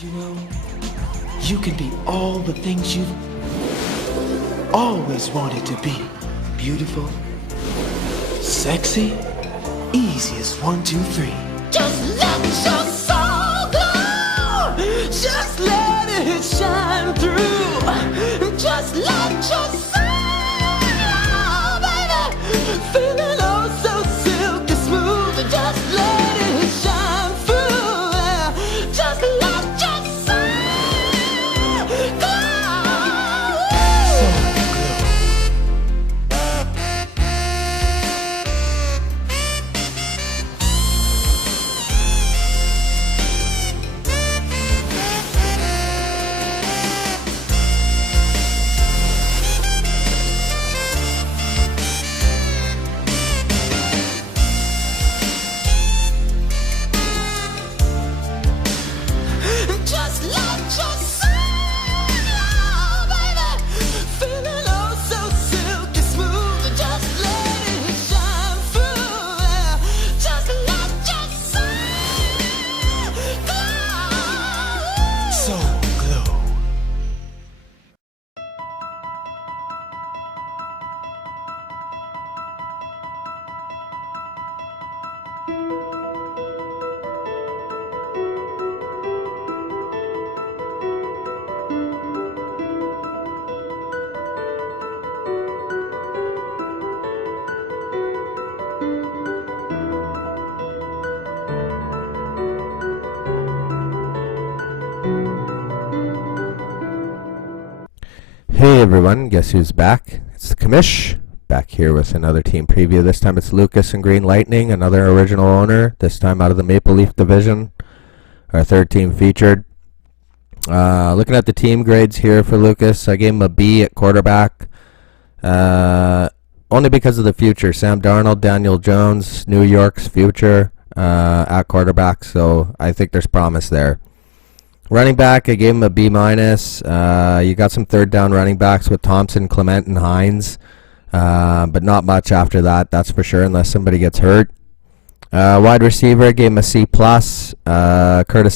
You know, you can be all the things you've always wanted to be. Beautiful, sexy, easy as 1, 2, 3. Just let your soul glow. Just let it shine through. Just let your soul glow, baby. Feeling oh so silky smooth. Just let it shine through. Just let your soul glow. Just let your soul glow, baby. Feeling oh so silky smooth. Just let it shine through. Just let your soul glow. Soul Glow. Hey everyone, guess who's back? It's the Commish, back here with another team preview. This time it's Lucas and Green Lightning, another original owner, this time out of the Maple Leaf division, our third team featured. Looking at the team grades here for Lucas, I gave him a B at quarterback, only because of the future. Sam Darnold, Daniel Jones, New York's future at quarterback, so I think there's promise there. Running back, I gave him a B-. You got some third down running backs with Thompson, Clement, and Hines, but not much after that, that's for sure, unless somebody gets hurt. Wide receiver, I gave him a C+. Curtis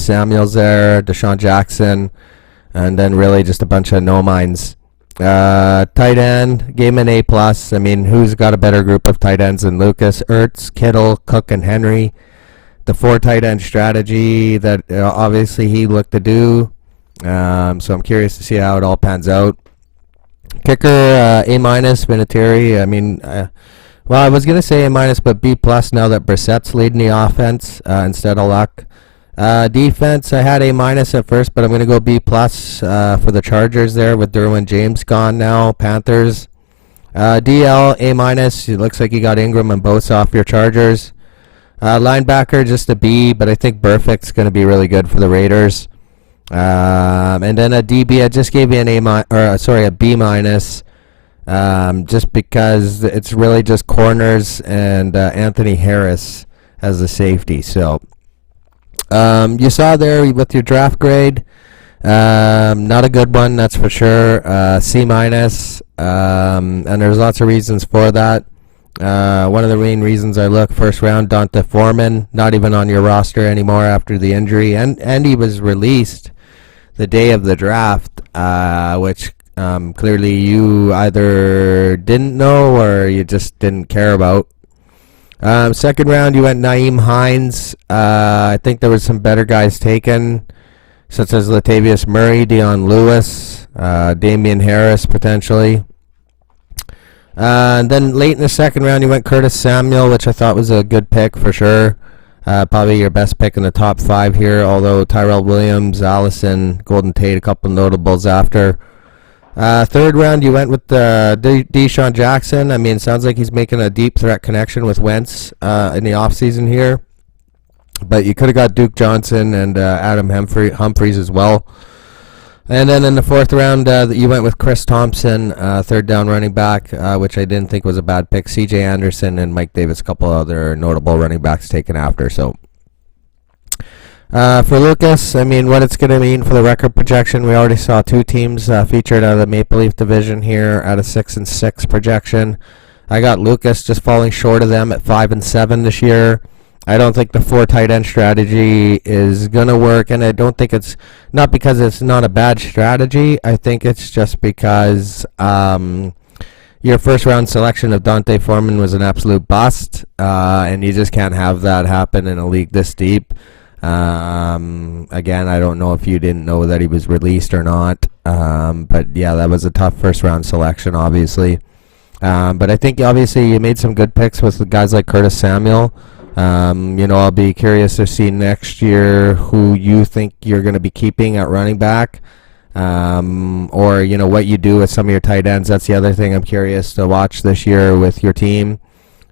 Samuel's there, Deshaun Jackson, and then really just a bunch of no-minds. Tight end, gave him an A+. I mean, who's got a better group of tight ends than Lucas? Ertz, Kittle, Cook, and Henry. The 4 tight end strategy that obviously he looked to do. So I'm curious to see how it all pans out. Kicker, A-, Vinatieri. I mean, well, I was going to say A-, but B+ now that Brissett's leading the offense instead of Luck. Defense, I had A- at first, but I'm going to go B+ for the Chargers there with Derwin James gone now. Panthers. DL, A-. It looks like you got Ingram and Bosa off your Chargers. Linebacker, just a B, but I think Burfict's going to be really good for the Raiders. And then a DB, I just gave you an a B-, just because it's really just corners and Anthony Harris as the safety. So you saw there with your draft grade, not a good one, that's for sure. C-, and there's lots of reasons for that. One of the main reasons I look, first round, Donta Foreman, not even on your roster anymore after the injury, and he was released the day of the draft, which clearly you either didn't know or you just didn't care about. Second round, you went Nyheim Hines. I think there was some better guys taken, such as Latavius Murray, Dion Lewis, Damian Harris potentially. And then late in the second round, you went Curtis Samuel, which I thought was a good pick for sure. Probably your best pick in the top 5 here, although Tyrell Williams, Allison, Golden Tate, a couple notables after. Third round, you went with Deshaun Jackson. I mean, sounds like he's making a deep threat connection with Wentz in the offseason here. But you could have got Duke Johnson and Adam Humphries as well. And then in the fourth round, you went with Chris Thompson, third down running back, which I didn't think was a bad pick. C.J. Anderson and Mike Davis, a couple other notable running backs taken after. So for Lucas, I mean, what it's going to mean for the record projection, we already saw 2 teams featured out of the Maple Leaf division here at a 6-6 projection. I got Lucas just falling short of them at 5-7 this year. I don't think the 4 tight end strategy is going to work, and I don't think it's not because it's not a bad strategy. I think it's just because your first round selection of Dante Foreman was an absolute bust, and you just can't have that happen in a league this deep. Again, I don't know if you didn't know that he was released or not, but yeah, that was a tough first round selection, obviously. But I think obviously you made some good picks with the guys like Curtis Samuel. I'll be curious to see next year who you think you're going to be keeping at running back, or what you do with some of your tight ends. That's the other thing I'm curious to watch this year with your team,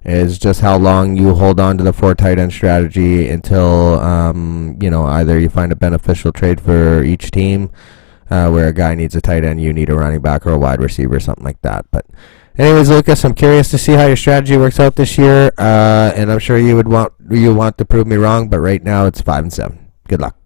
is just how long you hold on to the 4 tight end strategy until either you find a beneficial trade for each team, where a guy needs a tight end, you need a running back or a wide receiver, something like that. But anyways, Lucas, I'm curious to see how your strategy works out this year, and I'm sure you want to prove me wrong, but right now it's 5-7. Good luck.